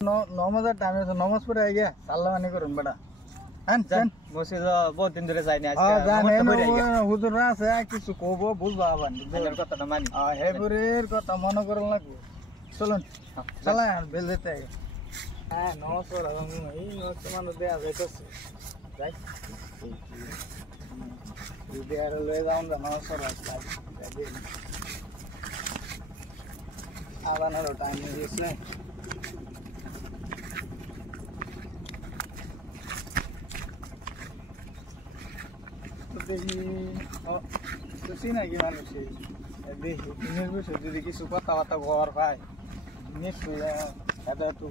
নমাজের টাইম আছে, নমাজ পড়ে আই গিয়া সাল্লাম আনি করুন বেটা। হ্যাঁ জান মসজিদ বহুত দিন ধরে যাইনি আজকে হুজুররা আছে কিছু কব বুঝবা আবার কথাটা মানি হেবুরের কথা মনে করুন লাগবে। চলুন চালাই বেল যেতে আগে। হ্যাঁ নমস্কার, এই নমস্কার মানুষ দেয়া যাইতেছে যাই আর লয়ে যাও না। নমস্কার আদানেরও টাইম হয়ে গেছে। দেখি খুশি নাকি মানুষ দেখি দিনের বিষয়ে যদি কিছু কথাবার্তা বলার পায় নিশ্চয়ই একটু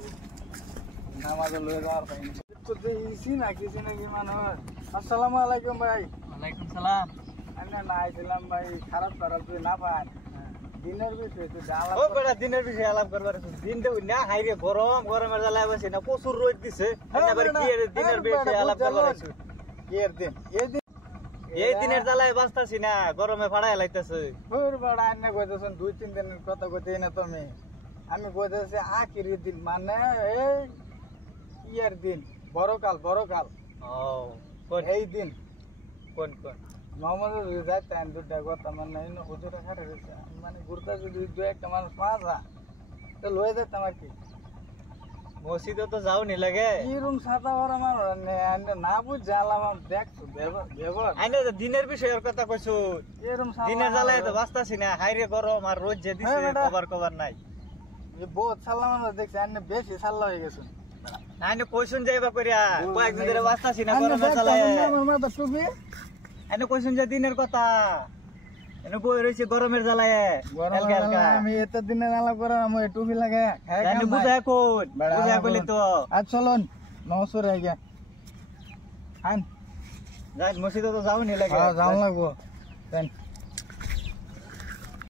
নামাজে লয়ে যাওয়ার পাই। তো দেখি নাকি মানুষ। আসসালামু আলাইকুম ভাই। ওয়ালাইকুম সালাম। আমি না আইছিলাম ভাই, খারাপ যদি না পান দিনের বিষয়ে দিনের বিষয়ে আলাপ করবার দিন দেব না হাইরে গরম গরমের জ্বালায় বসে না প্রচুর রোদ দিছে দিনের বিষয়ে আলাপ করবার এর দিন এই দিনের জ্বালায় বাঁচতাছি না, গরমে ফাড়াই লাইতেছে। আন্না কইতেছেন 2-3 দিনের কথা কইতে না তুমি। আমি কইতেছি আখির দিন মানে এই ইয়ার দিন বড়কাল এই দিন কোন কোন মোহাম্মদ যাইতেন দুটা কথা মানে হুজুরে খাটে রয়েছে মানে ঘুরতে যদি দু একটা মানুষ পাওয়া তো লয়ে যেতাম আর কি। মসজিদে তো যাও নি লাগে এরকম সাদা ভরা মানুষ না বুঝ জ্বালাম দেখছো ব্যবহার দিনের বিষয়ের কথা কইছো। এরকম দিনের জ্বালায় তো বাঁচতাছি না, হাইরে গরম আর রোদ যে দিছে কভার নাই। বহুত সাল্লা মানুষ দেখছি আন্নে বেশি সাল্লা হয়ে গেছে। আইনে কইছুন যাইবা করিয়া কয়েকদিন ধরে বাঁচতাছি না গরমের জ্বালায়। আইনে কইছুন যে দিনের কথা এনে বই রইছে গরমের জ্বালায়। আমি এত দিনে জ্বালা করে আমি টুপি লাগে বুঝায় কোন বুঝায় কইলি তো। আজ চলুন নমস্কার হয়ে গিয়া আইন যাই মসজিদে তো যাও নি লাগে যাওয়া লাগবো।